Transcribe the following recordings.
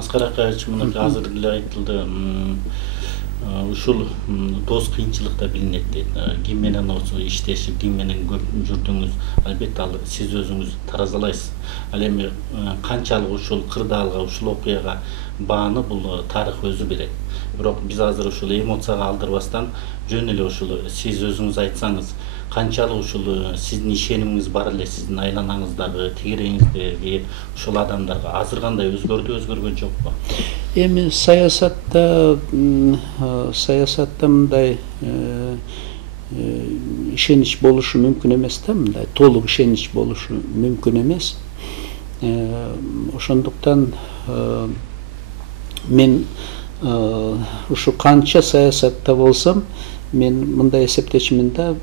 Аскар Акаевич, мына азыр эле айтылды, ушул дос кыйынчылыкта билинет дейт. Ким менен иштешип, ким менен көп жүрдүңүз, албетте ал сиз өзүңүз таразалайсыз. Ал эми канчалык ушул кырдаалга, ушул окуяга бааны бул тарых өзү берет. Бирок биз азыр ушул эмоцияга алдырбастан жөн эле ушул сиз өзүңүз айтсаңыз, канчалык ушул сиздин ишенимиңиз бар эле сиздин айланаңыздагы, тегерегиңиздеги ушул адамдарга азыр кандай өзгөрдү, өзгөргөн жокпу? Эми саясатта мындай ишенич болушу мүмкүн эмес да, мындай толук ишенич болушу мүмкүн эмес. Ошондуктан мен ушу канча саясатта болсом, мен мындай эсептечимин да,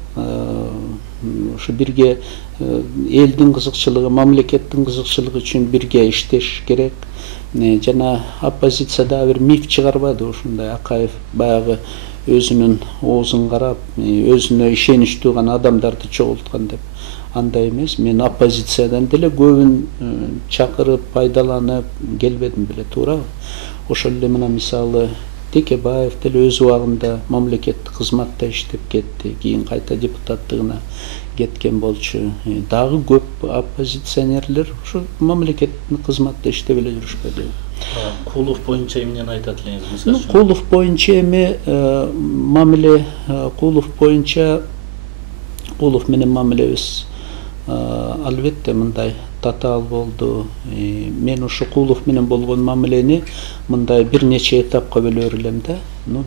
ушу бирге элдин кызыкчылыгы, мамлекеттин кызыкчылыгы үчүн бирге иштеш керек. Жана оппозиция да бир миф чыгарбады, ушундай Акаев баягы өзүнүн оозун карап, өзүнө ишеничтүү гана адамдарды чогулткан деп. Андай эмес. Мен оппозициядан деле көбүн чакырып, пайдаланып келбедим беле, туурабы? Ошол эле мына мисалы Текебаев деле өз убагында мамлекеттик кызматта иштеп кетти, кийин кайта депутаттыгына кеткен болчу. Дагы көп оппозиционерлер ушу мамлекеттик кызматта иштеп эле жүрүшпөдү. Кулов боюнча эмнени айтат элеңиз? Кулов боюнча эми мамиле, Кулов боюнча Кулов менен мамилебиз албетте мындай татаал болду. Мен ушу Кулов менен болгон мамилени мындай бир нече этапка бөлөр элем да.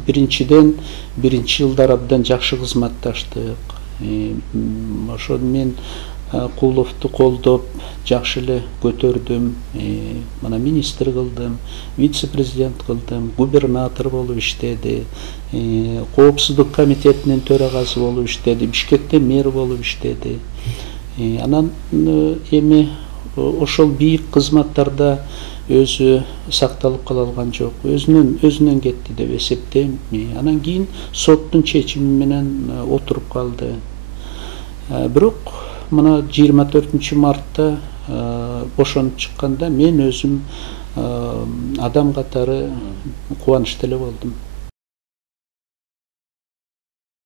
Биринчиден, биринчи жылдары абдан жакшы кызматташтык. Ошо мен Куловду колдоп, жакшы эле көтөрдүм. Мына министр кылдым, вице-президент кылдым, губернатор болуп иштеди, коопсуздук комитетинин төрагасы болуп иштеди, Бишкекте мэр болуп иштеди. Анан эми ошол бийик кызматтарда өзү сакталып кала алган жок. Өзүнөн кетти деп эсептейм. Анан кийин соттун чечими менен отуруп калды. Бирок мына 24 мартта бошонуп чыкканда мен өзүм адам катары кубанычта эле болдум.